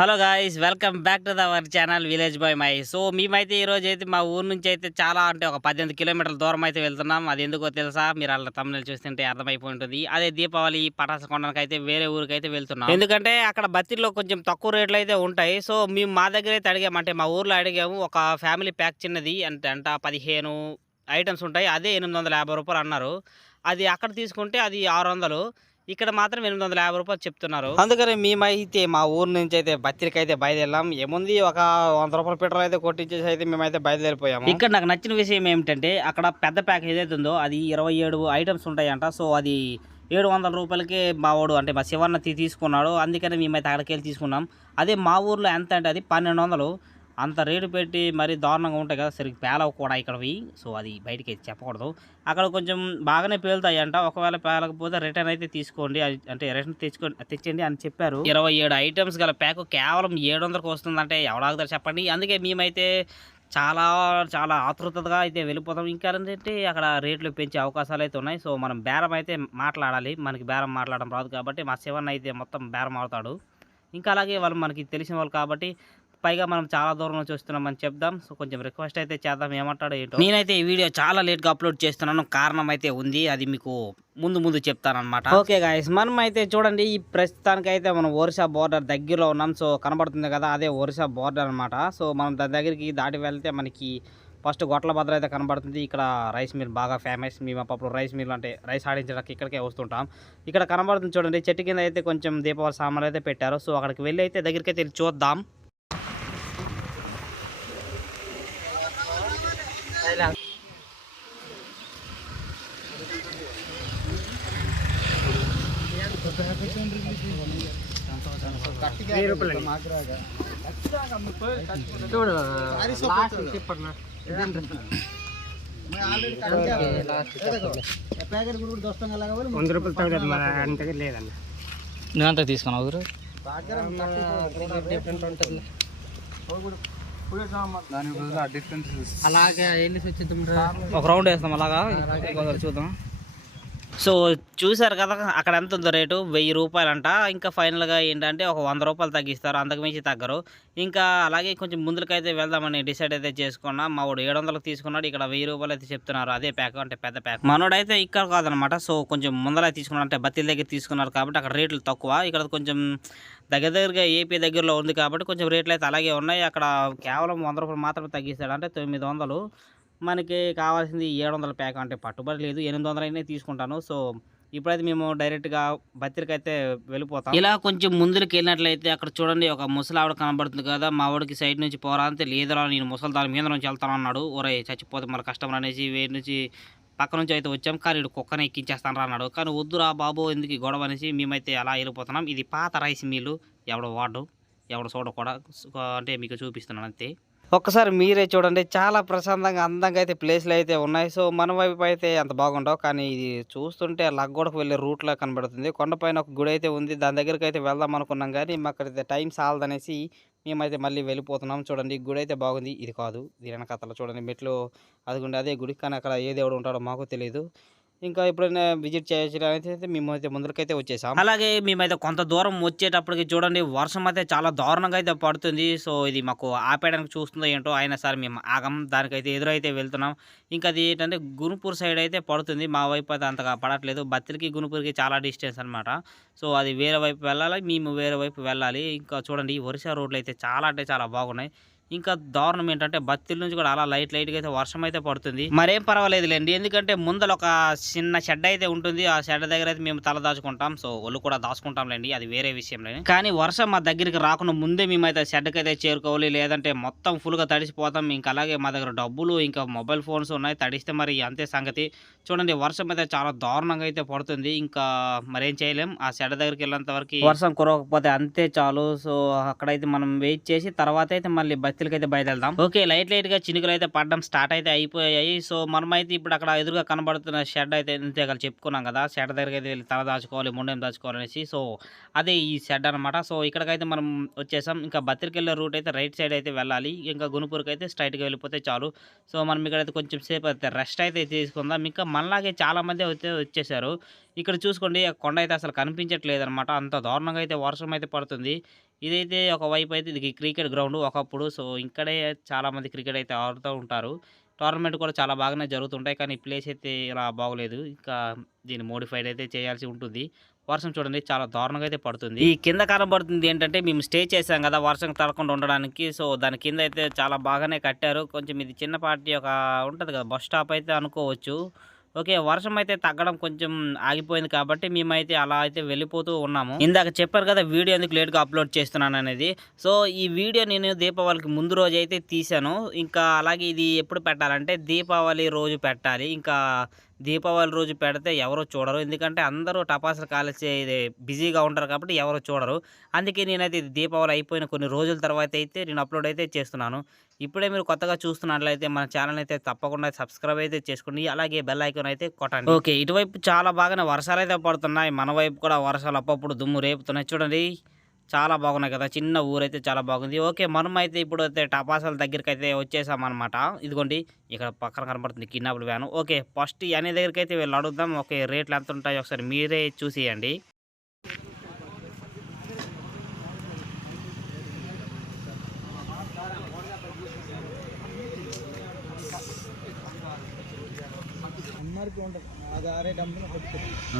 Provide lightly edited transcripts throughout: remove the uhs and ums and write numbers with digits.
Hello guys, welcome back to our channel village boy my. So మేమైతే ఈ రోజు అయితే మా ఊరు నుంచి అయితే చాలా అంటే ఒక 18 కిలోమీటర్ల దూరం అయితే వెళ్తున్నాం. అది ఎందుకో తెలుసా? మీరు అలా తమిళ చూస్తుంటే అర్థమైపోయి ఉంటుంది. అదే దీపావళి పటాసు కొనడానికి అయితే వేరే ఊరికి అయితే వెళ్తున్నాం. ఎందుకంటే అక్కడ బత్తిలో కొంచెం తక్కువ రేట్లు అయితే ఉంటాయి. సో మేము మా దగ్గర అయితే అడిగాము, అంటే మా ఊర్లో అడిగాము. ఒక ఫ్యామిలీ ప్యాక్ చిన్నది అంట 15 ఐటమ్స్ ఉంటాయి. అదే 850 రూపాయలు అన్నారు. అది అక్కడ తీసుకుంటే అది 600. ఇక్కడ మాత్రం 850 రూపాయలు చెప్తున్నారు. అందుకని మేమైతే మా ఊరు నుంచి అయితే బత్తిరికి అయితే బయలుదేరాం. ఏముంది, ఒక 100 రూపాయల పెట్రోల్ అయితే కొట్టించేసి అయితే మేమైతే బయలుదేరిపోయాము. ఇక్కడ నాకు నచ్చిన విషయం ఏమిటంటే, అక్కడ పెద్ద ప్యాక్ ఏదైతే ఉందో అది 27 ఐటమ్స్ ఉంటాయంట. సో అది 700 రూపాయలకి మా వాడు, అంటే మా శివన్న తీసుకున్నాడు. అందుకని మేమైతే అక్కడికి వెళ్ళి తీసుకున్నాం. అదే మా ఊర్లో ఎంత అంటే అది 1200. అంత రేటు పెట్టి మరీ దారుణంగా ఉంటాయి కదా, సరిగ్గా పేలవు కూడా ఇక్కడవి. సో అది బయటికి చెప్పకూడదు. అక్కడ కొంచెం బాగానే పేలుతాయి అంట. ఒకవేళ పేలకపోతే రిటర్న్ అయితే తీసుకోండి, అంటే రిటర్న్ తెచ్చండి అని చెప్పారు. 27 ఐటమ్స్ గల ప్యాక్ కేవలం 700కి వస్తుందంటే ఎవడాగుతారు చెప్పండి. అందుకే మేమైతే చాలా చాలా ఆతృతగా అయితే వెళ్ళిపోతాం. ఇంకా ఏంటంటే అక్కడ రేట్లు పెంచే అవకాశాలు అయితే ఉన్నాయి. సో మనం బేరం అయితే మాట్లాడాలి. మనకి బేరం మాట్లాడడం రాదు కాబట్టి మా శివన్న అయితే మొత్తం బేరం ఆడతాడు. ఇంకా అలాగే వాళ్ళు మనకి తెలిసిన వాళ్ళు కాబట్టి, పైగా మనం చాలా దూరం నుంచి వస్తున్నామని చెప్దాం. సో కొంచెం రిక్వెస్ట్ అయితే చేద్దాం, ఏమంటాడో ఏంటో. నేనైతే ఈ వీడియో చాలా లేట్గా అప్లోడ్ చేస్తున్నాను. కారణం అయితే ఉంది, అది మీకు ముందు చెప్తానమాట. ఓకే గాయస్, మనం అయితే చూడండి, ఈ ప్రస్తుతానికి అయితే మనం ఒరిస్సా బోర్డర్ దగ్గరలో ఉన్నాం. సో కనబడుతుంది కదా, అదే ఒరిస్సా బోర్డర్ అనమాట. సో మనం దాని దగ్గరికి దాటి వెళ్తే మనకి ఫస్ట్ గొట్ల భద్ర అయితే కనబడుతుంది. ఇక్కడ రైస్ మిల్ బాగా ఫేమస్. మేము అప్పుడు రైస్ మిల్ అంటే రైస్ ఆడించడానికి ఇక్కడికే వస్తుంటాం. ఇక్కడ కనబడుతుంది చూడండి, చెట్టు కింద అయితే కొంచెం దీపావళి సామాన్లు అయితే పెట్టారు. సో అక్కడికి వెళ్ళి అయితే దగ్గరికి అయితే చూద్దాం. నువ్వంతా తీసుకున్నావు అలాగే వెళ్ళి ఒక రౌండ్ వేస్తాం, అలాగా చూద్దాం. సో చూసారు కదా, అక్కడ ఎంత ఉందో రేటు, 1000 రూపాయలంట. ఇంకా ఫైనల్గా ఏంటంటే ఒక 100 రూపాయలు తగ్గిస్తారు, అంతకుమించి తగ్గరు. ఇంకా అలాగే కొంచెం ముందుకైతే వెళ్దామని డిసైడ్ అయితే చేసుకున్నాం. మా వాడు 700కి తీసుకున్నాడు. ఇక్కడ 1000 రూపాయలు అయితే చెప్తున్నారు, అదే ప్యాక్, అంటే పెద్ద ప్యాక్. మనోడైతే ఇక్కడ కాదనమాట. సో కొంచెం ముందర తీసుకున్నాడు, అంటే బత్తిల దగ్గర తీసుకున్నారు కాబట్టి అక్కడ రేట్లు తక్కువ. ఇక్కడ కొంచెం దగ్గరగా ఏపీ దగ్గరలో ఉంది కాబట్టి కొంచెం రేట్లు అయితే అలాగే ఉన్నాయి. అక్కడ కేవలం 100 రూపాయలు మాత్రమే తగ్గిస్తాడు, అంటే 900. మనకి కావాల్సింది 700 ప్యాక్, అంటే పట్టుబడి లేదు, 800 అయినా తీసుకుంటాను. సో ఇప్పుడైతే మేము డైరెక్ట్గా బత్తిరికి అయితే వెళ్ళిపోతాం. ఇలా కొంచెం ముందుకు వెళ్ళినట్లయితే అక్కడ చూడండి, ఒక ముసలావిడ కనబడుతుంది కదా. మా వాడికి సైడ్ నుంచి పోరా అంటే, లేదురా నేను ముసలి దాని మీద నుంచి వెళ్తాను అన్నాడు. ఒరే చచ్చిపోతే మన కష్టం అనేసి వేడి నుంచి పక్క నుంచి అయితే వచ్చాం. కానీ ఇటు కుక్కనే ఎక్కించేస్తాను రా అన్నాడు. కానీ వద్దురా బాబు, ఎందుకు గొడవ అనేసి మేమైతే అలా వెళ్ళిపోతున్నాం. ఇది పాత రైస్ మిల్లు, ఎవడు వాడు ఎవడు చూడకూడదు, అంటే మీకు చూపిస్తున్నాను అంతే. ఒక్కసారి మీరే చూడండి, చాలా ప్రశాంతంగా అందంగా అయితే ప్లేస్లు అయితే ఉన్నాయి. సో మన వైపు అయితే అంత బాగుండవు, కానీ ఇది చూస్తుంటే లగ్గోడకు వెళ్ళే రూట్లో కనబడుతుంది. కొండపైన ఒక గుడి అయితే ఉంది, దాని దగ్గరికి అయితే వెళ్దాం అనుకున్నాం. కానీ మాకు టైం సాలదనేసి మేమైతే మళ్ళీ వెళ్ళిపోతున్నాం. చూడండి, గుడి అయితే బాగుంది. ఇది కాదు, దీని వెనకాతల చూడండి మెట్లు, అదిగుండి అదే గుడి. కానీ అక్కడ ఏ దేవుడు ఉంటాడో మాకు తెలియదు. ఇంకా ఎప్పుడైనా విజిట్ చేయడానికి అయితే మేమైతే ముందరికైతే వచ్చేసాం. అలాగే మేమైతే కొంత దూరం వచ్చేటప్పటికి చూడండి, వర్షం అయితే చాలా దారుణంగా అయితే పడుతుంది. సో ఇది మాకు ఆపేయడానికి చూస్తుందో ఏంటో, అయినా సరే మేము ఆగం, దానికైతే ఎదురైతే వెళ్తున్నాం. ఇంకా అది ఏంటంటే గునుపూర్ సైడ్ అయితే పడుతుంది, మా వైపు అయితే అంతగా పడట్లేదు. బత్తిరికి గునుపూర్కి చాలా డిస్టెన్స్ అనమాట. సో అది వేరే వైపు వెళ్ళాలి, మేము వేరే వైపు వెళ్ళాలి. ఇంకా చూడండి, ఈ ఒరిస్సా రోడ్లు అయితే చాలా అంటే చాలా బాగున్నాయి. ఇంకా దారుణం ఏంటంటే బత్తిల నుంచి కూడా అలా లైట్గా అయితే వర్షం అయితే పడుతుంది. మరేం పర్వాలేదులేండి, ఎందుకంటే ముందర ఒక చిన్న షెడ్ అయితే ఉంటుంది. ఆ షెడ్ దగ్గర అయితే మేము తల దాచుకుంటాం. సో ఒళ్ళు కూడా దాచుకుంటాంలేండి, అది వేరే విషయంలో. కానీ వర్షం మా దగ్గరికి రాకుండా ముందే మేమైతే షెడ్కి అయితే చేరుకోవాలి, లేదంటే మొత్తం ఫుల్గా తడిసిపోతాం. ఇంకా అలాగే మా దగ్గర డబ్బులు ఇంకా మొబైల్ ఫోన్స్ ఉన్నాయి, తడిస్తే మరి అంతే సంగతి. చూడండి, వర్షం అయితే చాలా దారుణంగా అయితే పడుతుంది. ఇంకా మరేం చేయలేం, ఆ షెడ్ దగ్గరికి వెళ్ళేంత వరకు వర్షం కురవకపోతే అంతే చాలు. సో అక్కడైతే మనం వెయిట్ చేసి తర్వాత అయితే మళ్ళీ అయితే బయలుదేరదాం. ఓకే, లైట్ గా చినుకులు అయితే పడడం స్టార్ట్ అయితే అయిపోయాయి. సో మనమైతే ఇప్పుడు అక్కడ ఎదురుగా కనబడుతున్న షెడ్ అయితే ఇంతే చెప్పుకున్నాం కదా, షెడ్ దగ్గరికి అయితే వెళ్ళి తల దాచుకోవాలి, ముండేం దాచుకోవాలి అనేసి. సో అదే ఈ షెడ్ అనమాట. సో ఇక్కడికైతే మనం వచ్చేసాం. ఇంకా బత్తిరికి వెళ్ళే రూట్ అయితే రైట్ సైడ్ అయితే వెళ్ళాలి. ఇంకా గునుపూర్కి అయితే స్ట్రైట్గా వెళ్ళిపోతే చాలు. సో మనం ఇక్కడైతే కొంచెం సేపు అయితే రెస్ట్ అయితే తీసుకుందాం. ఇంకా మనలాగే చాలా మంది అయితే వచ్చేసారు. ఇక్కడ చూసుకోండి, కొండ అయితే అసలు కనిపించట్లేదు అనమాట, అంత దారుణంగా అయితే వర్షం అయితే పడుతుంది. ఇదైతే ఒకవైపు అయితే ఇది క్రికెట్ గ్రౌండ్ ఒకప్పుడు. సో, ఇక్కడే చాలామంది క్రికెట్ అయితే ఆడుతూ ఉంటారు. టోర్నమెంట్ కూడా చాలా బాగానే జరుగుతుంటాయి. కానీ ఈ ప్లేస్ అయితే ఇలా బాగోలేదు. ఇంకా దీన్ని మోడిఫైడ్ అయితే చేయాల్సి ఉంటుంది. వర్షం చూడండి చాలా దారుణంగా అయితే పడుతుంది. ఈ కింద కనబడుతుంది ఏంటంటే మేము స్టే చేసాం కదా వర్షం తడకుండా ఉండడానికి. సో, దాని కింద అయితే చాలా బాగానే కట్టారు. కొంచెం ఇది చిన్నపాటి ఒక ఉంటది కదా బస్ స్టాప్ అయితే అనుకోవచ్చు. ఓకే. వర్షం అయితే తగ్గడం కొంచెం ఆగిపోయింది కాబట్టి మేమైతే అలా అయితే వెళ్ళిపోతూ ఉన్నాము. ఇందాక చెప్పారు కదా వీడియో ఎందుకు లేట్‌గా అప్‌లోడ్ చేస్తున్నాననేది. సో, ఈ వీడియో నేను దీపావళికి ముందు రోజైతే తీశాను. ఇంకా అలాగే ఇది ఎప్పుడు పెట్టాలంటే దీపావళి రోజు పెట్టాలి. ఇంకా దీపావళి రోజు పెడితే ఎవరు చూడరు. ఎందుకంటే అందరూ టపాసులు కాల్చే బిజీగా ఉంటారు కాబట్టి ఎవరు చూడరు. అందుకే నేనైతే ఇది దీపావళి అయిపోయిన కొన్ని రోజుల తర్వాత అయితే నేను అప్‌లోడ్ అయితే చేస్తున్నాను. ఇప్పుడే మీరు కొత్తగా చూస్తున్నట్లయితే మన ఛానల్ అయితే తప్పకుండా సబ్స్క్రైబ్ అయితే చేసుకోండి. అలాగే బెల్ ఐకాన్ అయితే కొట్టండి. ఓకే. ఇటువైపు చాలా బాగానే వర్షాలైతే పడుతున్నాయి. మన వైపు కూడా వర్షాలు అప్పుడప్పుడు దుమ్ము రేపుతున్నాయి. చూడండి చాలా బాగున్నాయి కదా! చిన్న ఊరైతే చాలా బాగుంది. ఓకే. మనమైతే ఇప్పుడైతే టపాసాల దగ్గరికైతే వచ్చేసామనమాట. ఇదిగోండి ఇక్కడ పక్కన కనపడుతుంది కిడ్నాప్డ్ వ్యాను. ఓకే. ఫస్ట్ ఈ అనే దగ్గరికైతే వెళ్ళి అడుగుదాం. ఓకే. రేట్లు ఎంత ఉంటాయో ఒకసారి మీరే చూసేయండి.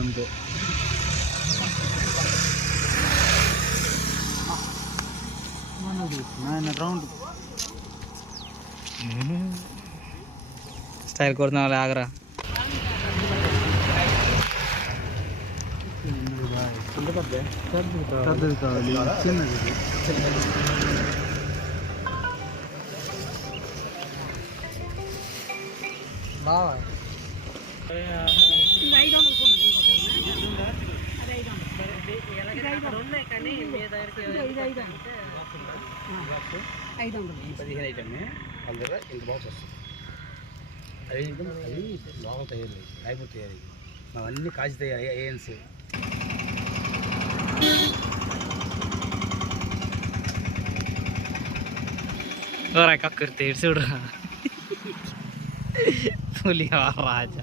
అంతే. రౌండ్ స్టైల్ కొడుతున్నా ఆగరా. పెద్దది కావాలి చిన్నది. బావా ఈ 15 ఐటమ్ వాళ్ళ దగ్గర ఇంత బాక్స్ వస్తుంది. అవి లోపల తయారు రాయపూర్ తయారీ అవన్నీ కాజు తయారు ఏఎన్సీ. కక్కర్తే చూడు రాజా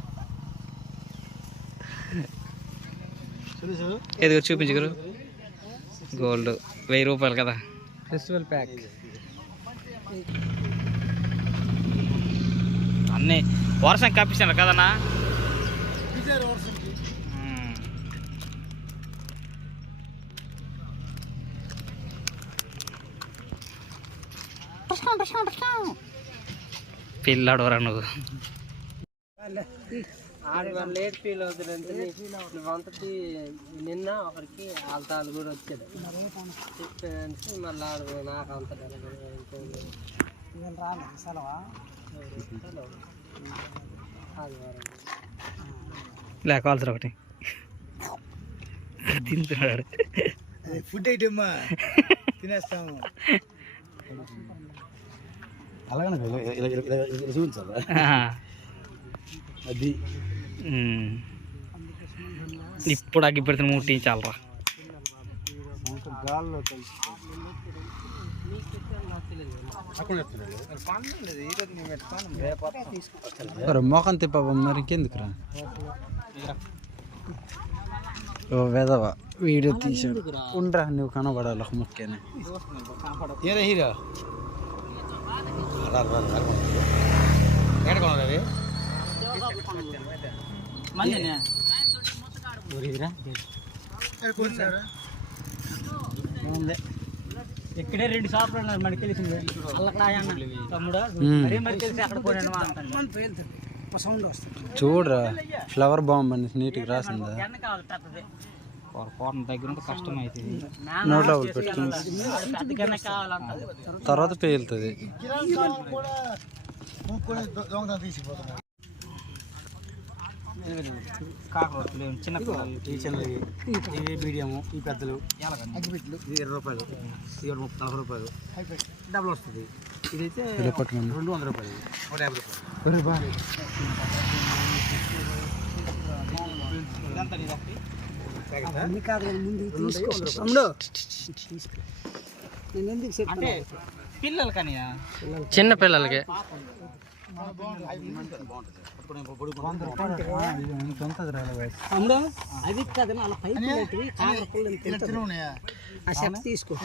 ఎదుగు చూపించగరు. గోల్డ్ 1000 రూపాయలు కదా ఫెస్టివల్ ప్యాక్. అన్నీ వర్షం కప్పిస్తున్నారు కదన్నా. పిల్లాడవరా నువ్వు లేట్ ఫీల్ అవుతుందంటే నువ్వంతటి నిన్న ఒకరికి ఆల్తాలు కూడా వచ్చేది చెప్పేసి మళ్ళీ ఆడు నాకు అంత లేకాల్సిన ఒకటి తింటున్నాడు. ఫుడ్ ఐటమ్ తినేస్తాము అలాగే చూపించాలి అది. ఇప్పుడు అగ్గి పెడితే మూటి చాలరా. మొఖం తిప్ప మరి ఇంకెందుకురా వెదవా వీడియో తీసాడు ఉండరా నువ్వు కనబడాలి ఒక ముఖ్యనే ఏరా హీరో ఇక్కడే 2 షాపులు ఉన్నారు మనకి తెలిసింది. తమ్ముడు అక్కడ చూడరా ఫ్లవర్ బాంబ్ అని నీట్గా రాసిందా. దగ్గర కష్టం అవుతుంది. నోట్లో పెట్టుకుని తర్వాత పేలుతుంది. కాకరొత్తులు చిన్న ఈ చిన్నవి ఇవి మీడియము ఈ పెద్దలు అగ్గిపెట్లు ఇది 20 రూపాయలు ఇది 40 రూపాయలు డబుల్ వస్తుంది. ఇదైతే 200 రూపాయలు 150 రూపాయలు. అంటే పిల్లలు కానీ చిన్న పిల్లలకి అది కాదు అలా పైకి తీసుకో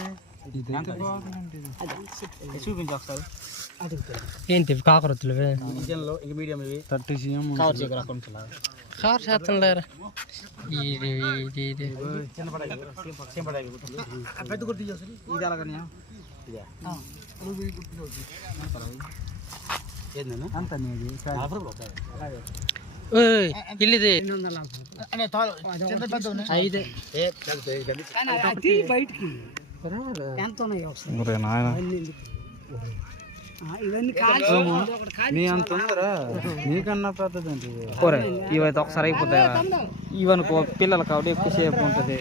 చూపించు ఒకసారి. ఏంటి కాకరొత్తులు మీడియం ఇవి కారు చేస్తాను లేరా పెద్ద గుర్తు ఇది అలాగనే ఇల్లుది 5 బయటికి ఎంత ఉన్నాయో నీకన్నా పెద్దది ఇవైతే ఒకసారి అయిపోతాయి. ఇవనుకో పిల్లలు కాబట్టి ఎక్కువసేపు ఉంటుంది.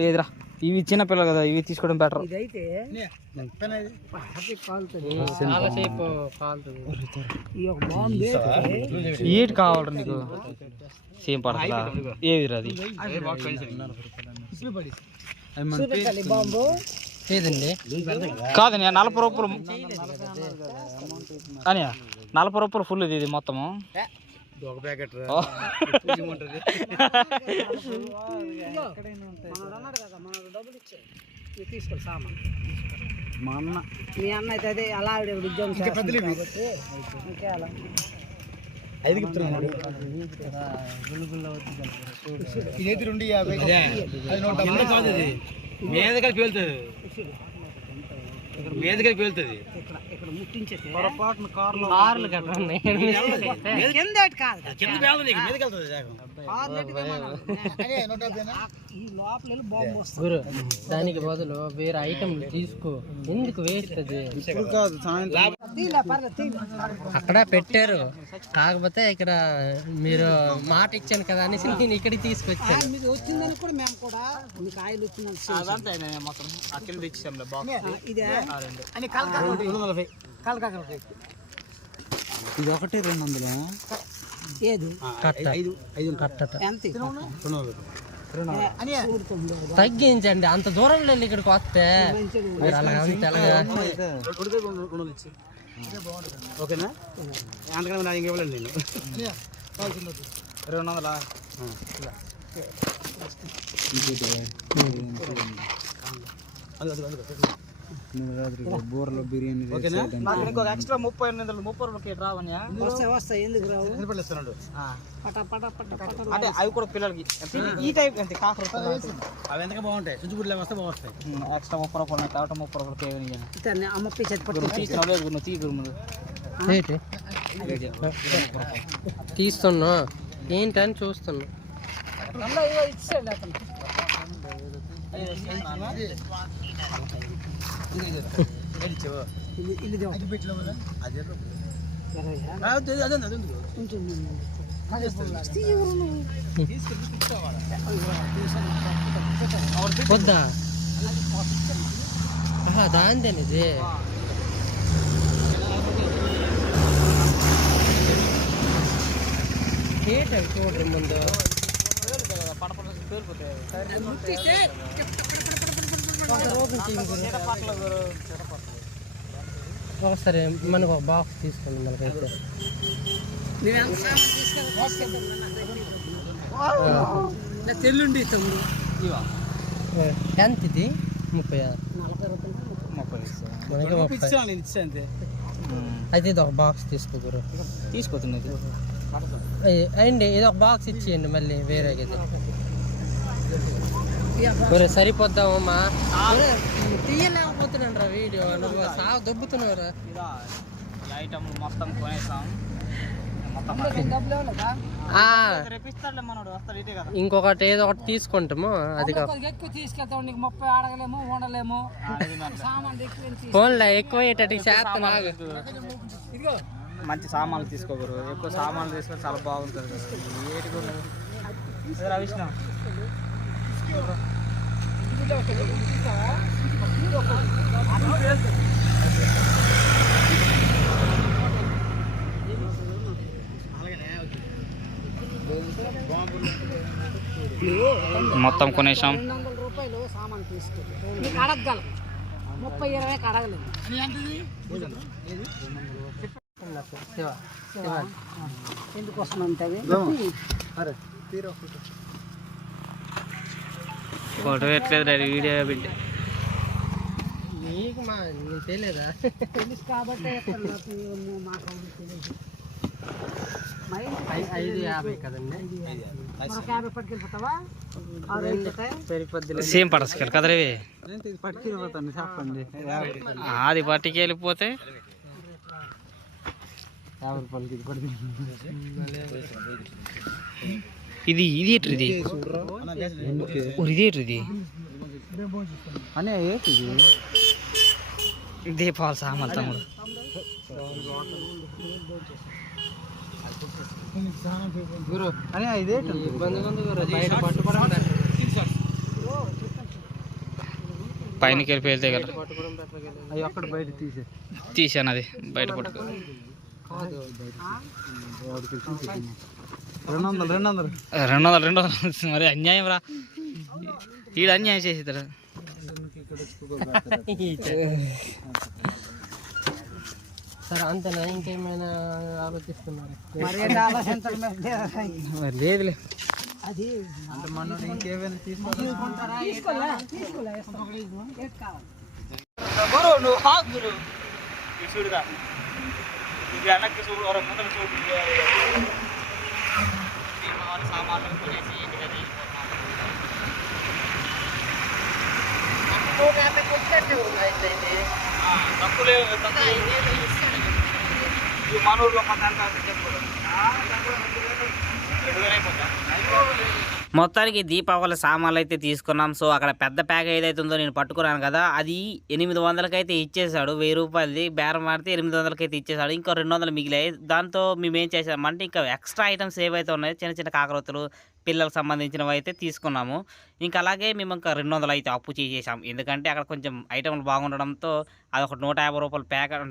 లేదురా ఇవి చిన్న పిల్లలు కదా, ఇవి తీసుకోవడం బెటర్. ఏటి కావాలి నీకు? సేమ్ పడతా ఏది రాది ఏదండి కాదు 40 రూపాయలు అని 40 రూపాయలు ఫుల్ ఇది మొత్తము. తీసుకోండి సామాన్. మా అన్న మీ అన్న అయితే అదే అలా ఉద్యోగం మేదకలిపి వెళ్తుంది. మేదకలిపి వెళ్తుంది. ఇక్కడ ముట్టించేస్తే కార్లు కట్టండి గురు దానికి బదులు వేరే ఐటమ్లు తీసుకో, ఎందుకు వేస్ట్ అది. అక్కడ పెట్టారు కాకపోతే ఇక్కడ మీరు మాట ఇచ్చాను కదా అనేసి నేను ఇక్కడికి తీసుకొచ్చాను. మీకు వచ్చిందని కూడా మేము కూడా మీకు ఆయిల్ వచ్చిందని మొత్తం అక్కడ తెచ్చాం. ఇదే ఇది ఒకటి 200 ఏది తగ్గించండి. అంత దూరం లేదు ఇక్కడికి వస్తే మీరు అలా తెలగా. ఓకేనా? అందుకని నాకు ఇంక ఇవ్వలేదు నేను. 200 బూరలో బిర్యానీ ఎక్స్ట్రా 30 రూపాయలకి రావని వస్తాయి. ఎందుకు రావు? అంటే అవి కూడా పిల్లలకి ఈ టైప్ అంతే కాకర అవి ఎంతగా బాగుంటాయి. చుంచుబుడ్లు వస్తే బాగుంటాయి. ఎక్స్ట్రా 30 రూపాయలు కాబట్టి 30 రూపాయలు అమ్మ తీస్తున్నా ఏంటని చూస్తున్నా. వద్దా దాందేనిది ఏంటవి చూడండి ముందు ఒకసారి మనకు ఒక బాక్స్ తీసుకోండి. మనకైతే తెల్లుండి ఎంత ఇది 36 అయితే ఇది ఒక బాక్స్ తీసుకోకూరు తీసుకోతున్నది అండి. ఇది ఒక బాక్స్ ఇచ్చేయండి మళ్ళీ వేరే సరిపోద్దామమ్మా. తీయలేకపోతున్నాను రా వీడియో, నువ్వు సాగు దొబ్బుతున్నావురా. ఐటమ్ మొత్తం కొనేసాం. ఇంకొకటి ఏదో ఒకటి తీసుకుంటాము. అది ఎక్కువ తీసుకెళ్తాం. నీకు 30 అడగలేము, ఉండలేము. ఫోన్లో ఎక్కువ చేస్తాను. మంచి సామాన్లు తీసుకోకూడదు. ఎక్కువ సామాన్లు తీసుకొని చాలా బాగుంటుంది. రవిష్ణ మొత్తం కొనేసాం. 200 రూపాయలు సామాన్ తీసుకో. నీకు అడగగలం 30-20 అడగలేదు. ఎందుకు వస్తుందంటే ఫోటో పెట్టలేదు డాడీ, వీడియో పెట్టి. నీకు నీకు తెలియదా? తెలుసు కాబట్టి మాకు తెలియదు. 550 కదండి. మనకు 50 పట్టుకెళ్ళిపోతావా? సరిపోద్ది. సేమ్ పడస్కెళ్ళి కదా రేవి, పట్టుకెళ్ళిపోతాను చెప్పండి. అది పట్టుకెళ్ళిపోతే 50 రూపాయలకి ఇది పడుతుంది. ఇది ఇది ఏంటి ఇది? ఇది ఏంటి ఇది? అనే ఏంటి దీపావళి సామాన్ తమ్ముడు. గురు అనే ఇదేంటి ఇబ్బంది ఉంది గురు. బయట పట్టుకోవడం పైనకి వెళ్ళి వెళ్తే కదా అవి అక్కడ బయట తీసాను, అది బయట పట్టుకో. 200 మరి అన్యాయం రా, ఈడు అన్యాయం చేసేస్తాడు. సరే అంతేనా? ఇంకేమైనా ఆలోచిస్తున్నారు? లేదులే, అది అంటే మనం ఇంకేమైనా తీసుకోవాలి. గురు నువ్వు హాక్ గురు చూడుగా ఇది అన్నకి చూడు, ముందర చూడు. సామాన్లు కొనేసి ఇంటికి తక్కువ మనూరులో మొత్తానికి దీపావళి సామాన్లు అయితే తీసుకున్నాం. సో అక్కడ పెద్ద ప్యాక్ ఏదైతే ఉందో నేను పట్టుకున్నాను కదా, అది 800 అయితే ఇచ్చేసాడు. 1000 రూపాయలది బేరం మాడితే 800 అయితే ఇచ్చేసాడు. ఇంకో 200 మిగిలాయి. దాంతో మేము ఏం చేసామంటే ఇంకా ఎక్స్ట్రా ఐటమ్స్ ఏవైతే ఉన్నాయో చిన్న చిన్న కాకరొత్తులు పిల్లలకు సంబంధించినవి అయితే తీసుకున్నాము. ఇంకా అలాగే మేము ఇంకా 200 అయితే అప్పు చేసేసాం. ఎందుకంటే అక్కడ కొంచెం ఐటమ్లు బాగుండడంతో అది ఒక 150 రూపాయల ప్యాకెట్,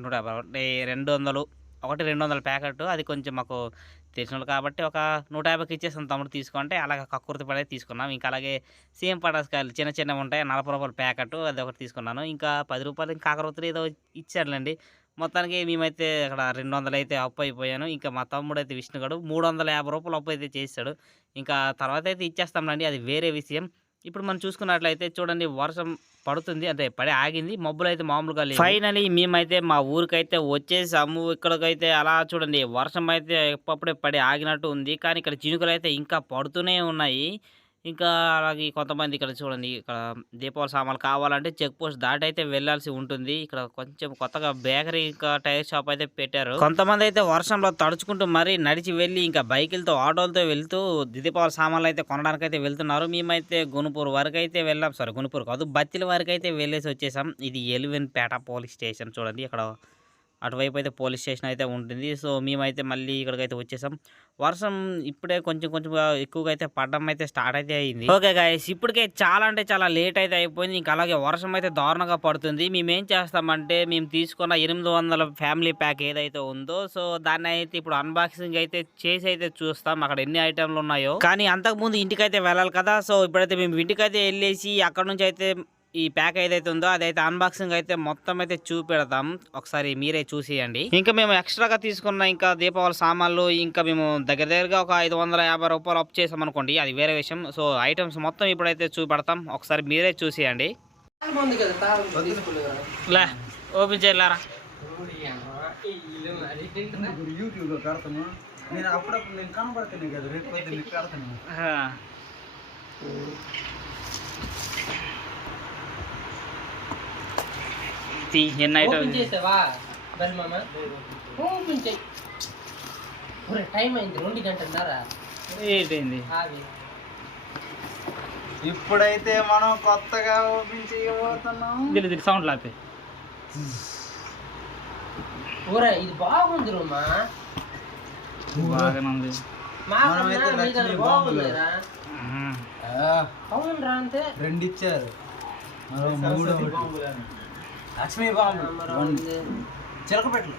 200 ప్యాకెట్, అది కొంచెం మాకు తెలిసిన కాబట్టి ఒక 150కి ఇచ్చేసాం తమ్ముడు తీసుకుంటే. అలాగే కక్కుర్తి పడే తీసుకున్నాం. ఇంకా అలాగే సేమ్ పటాస్కాయలు చిన్న చిన్నవి ఉంటాయి, 40 రూపాయల ప్యాకెట్, అది ఒకటి తీసుకున్నాను. ఇంకా 10 రూపాయలు ఇంకా కాకరొత్తులు ఏదో ఇచ్చాడులేండి. మొత్తానికి మేమైతే అక్కడ 200 అయితే అప్పు అయిపోయాను. ఇంకా మా తమ్ముడు అయితే విష్ణుగాడు 350 రూపాయలు అప్పు అయితే చేశాడు. ఇంకా తర్వాత అయితే ఇచ్చేస్తాంలేండి, అది వేరే విషయం. ఇప్పుడు మనం చూసుకున్నట్లయితే చూడండి, వర్షం పడుతుంది, అంటే పడి ఆగింది, మబ్బులు అయితే మామూలుగా లేదు. ఫైనలీ మేమైతే మా ఊరికైతే వచ్చేసాము. ఇక్కడికైతే అలా చూడండి, వర్షం అయితే ఎప్పుడే పడి ఆగినట్టు ఉంది, కానీ ఇక్కడ చినుకులు అయితే ఇంకా పడుతూనే ఉన్నాయి. ఇంకా అలాగే కొంతమంది ఇక్కడ చూడండి, ఇక్కడ దీపావళి సామాన్లు కావాలంటే చెక్ పోస్ట్ దాటి అయితే వెళ్ళాల్సి ఉంటుంది. ఇక్కడ కొంచెం కొత్తగా బేకరీ ఇంకా టైర్ షాప్ అయితే పెట్టారు. కొంతమంది అయితే వర్షంలో తడుచుకుంటూ మరీ నడిచి వెళ్ళి ఇంకా బైకులతో ఆటోలతో వెళ్తూ దీపావళి సామాన్లు అయితే కొనడానికి అయితే వెళ్తున్నారు. మేమైతే గునుపూర్ వరకు అయితే వెళ్ళాం. సారీ, గునుపూర్ కాదు, బత్తిల వరకు అయితే వెళ్ళేసి వచ్చేసాం. ఇది ఎలివెన్పేట పోలీస్ స్టేషన్ చూడండి, ఇక్కడ అటువైపు అయితే పోలీస్ స్టేషన్ అయితే ఉంటుంది. సో మేమైతే మళ్ళీ ఇక్కడికైతే వచ్చేసాం. వర్షం ఇప్పుడే కొంచెం ఎక్కువగా అయితే పడడం అయితే స్టార్ట్ అయితే అయింది. ఓకే గైస్, ఇప్పటికే చాలా అంటే చాలా లేట్ అయితే అయిపోయింది. ఇంకా అలాగే వర్షం అయితే దారుణంగా పడుతుంది. మేము ఏం చేస్తామంటే, మేము తీసుకున్న 800 ఫ్యామిలీ ప్యాక్ ఏదైతే ఉందో, సో దాన్ని అయితే ఇప్పుడు అన్బాక్సింగ్ అయితే చేసి అయితే చూస్తాం అక్కడ ఎన్ని ఐటెంలు ఉన్నాయో. కానీ అంతకుముందు ఇంటికైతే వెళ్ళాలి కదా, సో ఇప్పుడైతే మేము ఇంటికైతే వెళ్ళేసి అక్కడ నుంచి అయితే ఈ ప్యాక్ ఏదైతే ఉందో అదైతే అన్బాక్సింగ్ అయితే మొత్తం అయితే చూపెడతాం. ఒకసారి మీరే చూసేయండి. ఇంకా మేము ఎక్స్ట్రాగా తీసుకున్న ఇంకా దీపావళి సామాన్లు ఇంకా మేము దగ్గరగా ఒక 550 రూపాయలు అప్ చేసాం అనుకోండి, అది వేరే విషయం. సో ఐటమ్స్ మొత్తం ఇప్పుడైతే చూపెడతాం, ఒకసారి మీరే చూసేయండి. లే ఓపెన్ చేయలేరా, యూట్యూబ్లో కడతాను నేను, అప్పుడప్పుడు నేను కనబడుతున్నాయి కదా, రేపు పొద్దున్న కడతాను. ఎన్ని ఐటమ్ చేసావా మామ? ఓపెన్ చేయి. టైం అయింది, 2 గంటలున్నారా ఏంటైంది. ఇప్పుడైతే మనం కొత్తగా ఓపెన్ చేయబోతున్నాం. దీని సౌండ్ లాపే. ఊరా ఇది బాగుంది రూమా, బాగానే ఉంది. అవునరా, అంతే 2 ఇచ్చారు. లక్ష్మీ బాంబు చిలకపెట్టలు.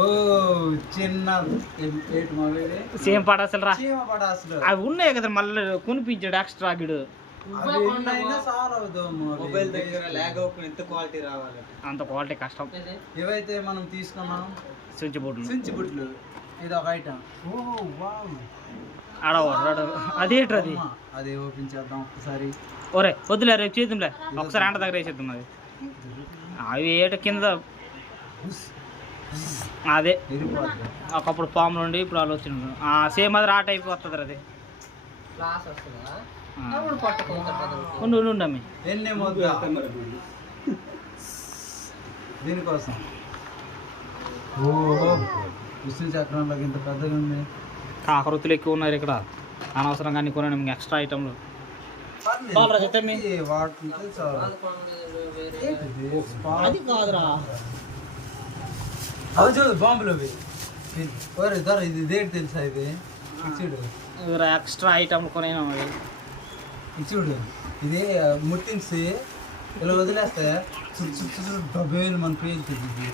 ఓ చిన్న సేమ్ పటాసులు రా, పటాసులు అవి ఉన్నాయి కదా, మళ్ళీ కొనిపించాడు ఎక్స్ట్రా గిడు. మొబైల్ దగ్గర లాగ్ అవ్వకుండా ఎంత క్వాలిటీ రావాలి, అంత క్వాలిటీ కష్టం. ఇవైతే మనం తీసుకున్నాం చుంచుబుడ్లు. ఇది ఒక ఐటమ్. ఓ వావ్, ఆడవాడు అదేంటి అది అది ఓపెన్ చేద్దాం ఒకసారి. ఒరే వద్దులే రేపు చేద్దాంలే ఒకసారి ఆంట దగ్గర వేసేద్దాం అది. అవి ఏట కింద అదే విరిగిపోద్ది. ఒకప్పుడు పాములు ఉండి ఇప్పుడు ఆలోచన సేమ్ అది ఆట అయిపోతుంది అది. క్లాస్ వస్తుందా అప్పుడు పట్టుకుంటారు ఉండు ఉండు ఉండమ్మి. ఎన్ని మొద్దా దీనికోసం. ఓహో విష్ణు చక్రంలోకి ఇంత పెద్దగా ఉంది. కాకరొత్తులు ఎక్కువ ఉన్నారు ఇక్కడ అనవసరంగా అన్ని కొన్నాను ఇంకా ఎక్స్ట్రా ఐటమ్లు. బాలరాజు ఎత్తమ్మి. వాడుతుంటే చాలు. ఏంటిది? అది కాదురా అవి చూడు బాంబులు అవి. ఒరే ధర ఇది దేటి తెలుసా ఇది? చూడు ఎక్స్ట్రా ఐటమ్లు కొనేనా మరి. చూడు ఇది ముట్టించి ఇలా వదిలేస్తే చుట్టూ చుట్టూ డబ్బేలు మన పేలుతుంది ఇది.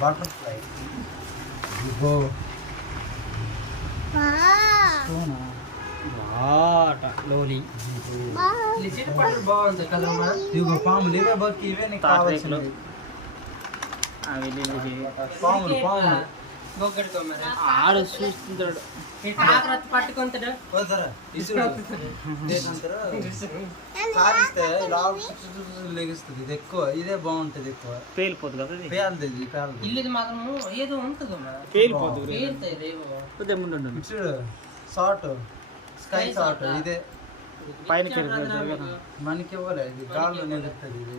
బటర్ఫ్లై ఇగో సోనా లోలి లిచిట్ పట్టు బాగుంది కదమ్మా. ఇగో పాములు ఇవే బక్కి ఇవే నీకు కావాల్సినవి. అవి పాములు పాములు గొగ్గడితో మరి ఆడు చూస్తుంటాడు. కాకరొత్తి పట్టుకుంటాడు. వద్దరా ఇసుడు దేనంతరా కారిస్తే ఇలా లెగిస్తుంది. ఇది ఎక్కువ ఇదే బాగుంటుంది. ఎక్కువ పేలిపోతుంది కదా అది. పేలది పేలది. ఇల్లుది మాత్రము ఏదో ఉంటుందమ్మా. పేలిపోతుంది పేరుతాయి రేవు. చూడు షార్ట్ స్కై షార్ట్ ఇదే పైన మనకి ఇవ్వలే. ఇది గాల్లో నిలుస్తుంది ఇది.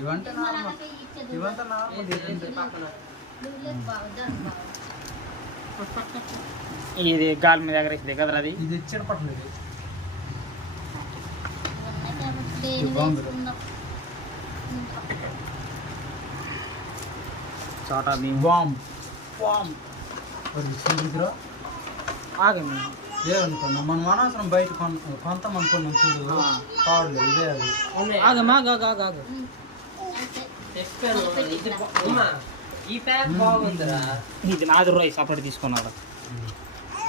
ఇవంటే నార్మల్ ఇవంతా నార్మల్. ఇది గాలి మీద ఎగరేసింది కదరా అది. ఇది ఇచ్చిన పట్ల ఇది బాగుంది. చోటా భీమ్ వామ్ వామ్ చూడురా ఆగండి. ఏమనుకున్నా మనం అనవసరం బయట కొంత అనుకున్నాం. చూడు కావట్లేదు ఇదే అది. ఆగమ్మా చెప్పాను ఇది అమ్మా ఈ ప్యాక్ బాగుందిరా. ఇది నాది రోయ్ సపరేట్ తీసుకున్నాడు.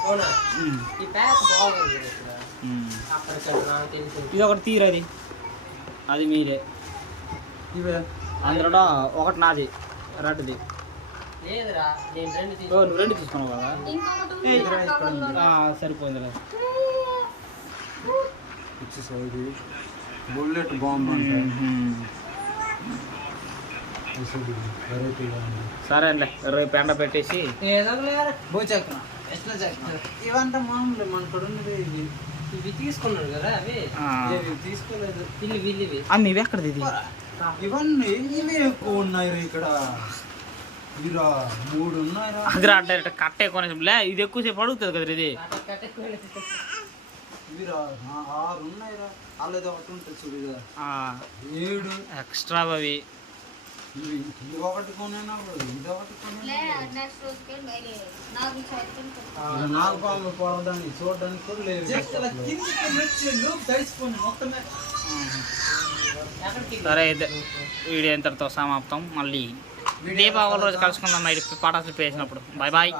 అవునా ఈ ప్యాక్ బాగుంది. అప్పటికన్నా నాకు తెలిసి ఇది ఒకటి తీరది అది మీరే. ఇవే అందులో ఒకటి నాది రెడ్ది. లేదురా నేను రెండు నువ్వు రెండు తీసుకున్నావు కదా. సరిపోయింది. ఇది బుల్లెట్ బాంబ్ అంటే వెరైటీగా ఉంది. సరే అండి రేపు ఎండ పెట్టేసి ఏదో భూచక్రం ఎట్లా చక్రం ఇవంతా మామూలు మన ఇక్కడ ఉన్నది. ఇది ఇవి తీసుకున్నారు కదా అవి ఇవి తీసుకోలేదు. వీళ్ళివి అమ్మ ఇవి ఎక్కడిది ఇది? ఇవన్నీ ఇవే ఎక్కువ ఉన్నాయి ఇక్కడ. ఇరా 3 ఉన్నాయిరా. అగ్రా డైరెక్ట్ కట్టే కొనేసి ఇది ఎక్కువసేపు అడుగుతుంది కదా ఇది. ఇవిరా 6 ఉన్నాయిరా. అలాది ఒకటి ఉంటుంది చూడు. 7 ఎక్స్ట్రా అవి. ఇది ఒకటి కొనేనా ఇది ఒకటి కొనేనా. నాగపాము పోవడానికి చూడడానికి కూడా లేదు. సరే అయితే వీడియో ఇంతటితో సమాప్తం. మళ్ళీ దీపావళి రోజు కలుసుకుందాం నైట్ పటాసులు పేసినప్పుడు. Bye bye.